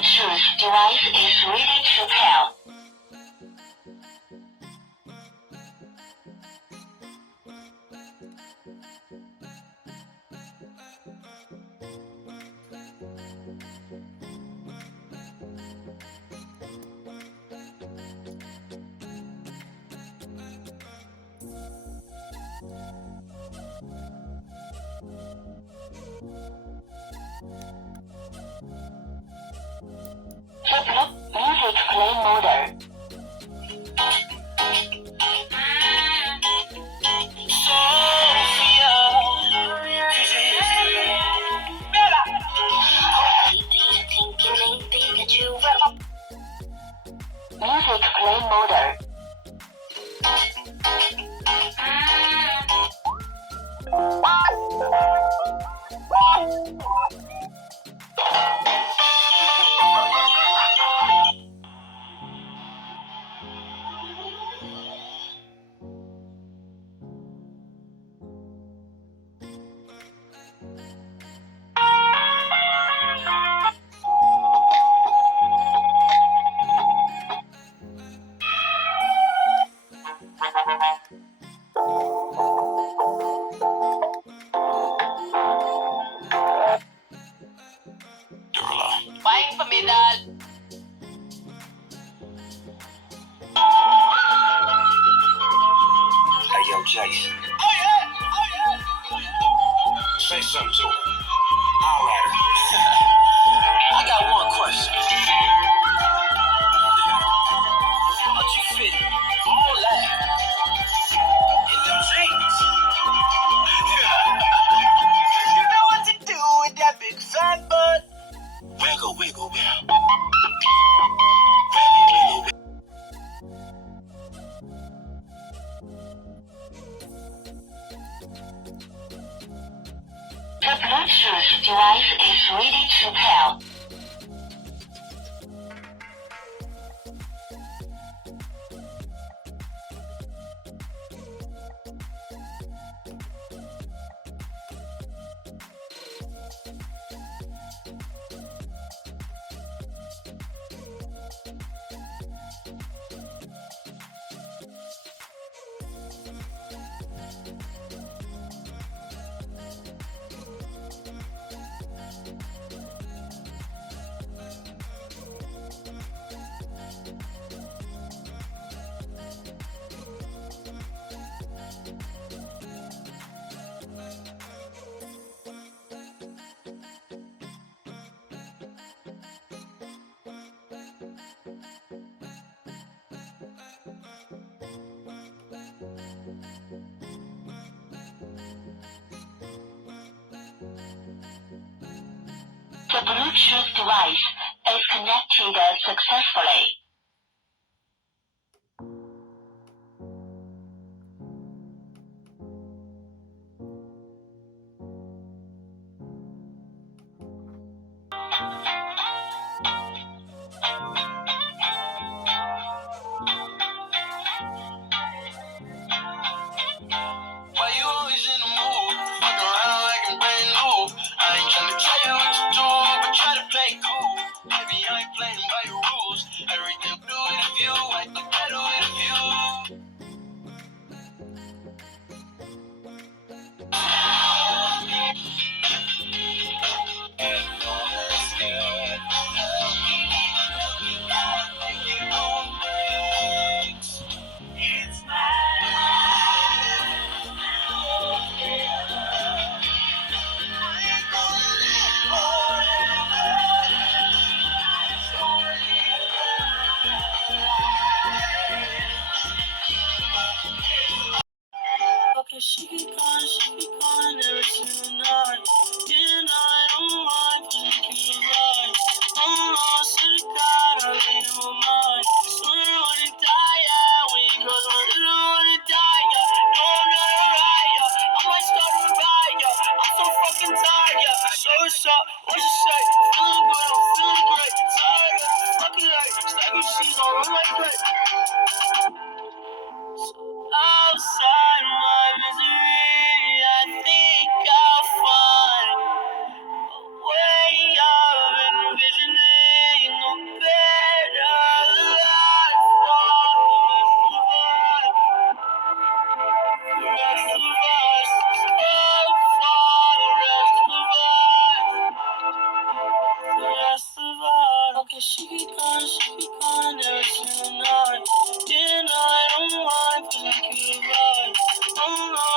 Bluetooth device is ready to pair. Music play mode. Music play mode. Derulo. Waiting for me, Dad. Hey, yo, Jason. Oh, yeah. Say something to him. Holler at her. I got one question. How'd you fit all that in them jeans? You know what to do with that big fat butt. Wiggle, wiggle, wiggle. Wiggle, wiggle, wiggle. The Bluetooth device is ready to pair. The Bluetooth device is connected successfully. Why you always in the mood? Fuck around like I'm brand new. I ain't tryna tell you what to do, but try to play cool. Baby, I ain't playing by your rules. Everything blue with a view, I look better with a view. Okay, she be calling every single night. Yeah, I don't mind putting you right. Oh, Lord, to the God, I lay in my mind. Swear I wanna die, yeah. When you close my door, I wanna die, yeah. No, I'm not alright, yeah. I might start a riot, yeah. I'm so fucking tired, yeah. So what's up? What you say? Feeling good, I'm feeling great. Tired of the fucking light. Stacking sheets on run like great. Outside my misery, I think I'll find a way of envisioning a better life for the rest of us. Oh, for the rest of us. Okay, she be calling every single night. Then I don't mind putting you right. Oh no,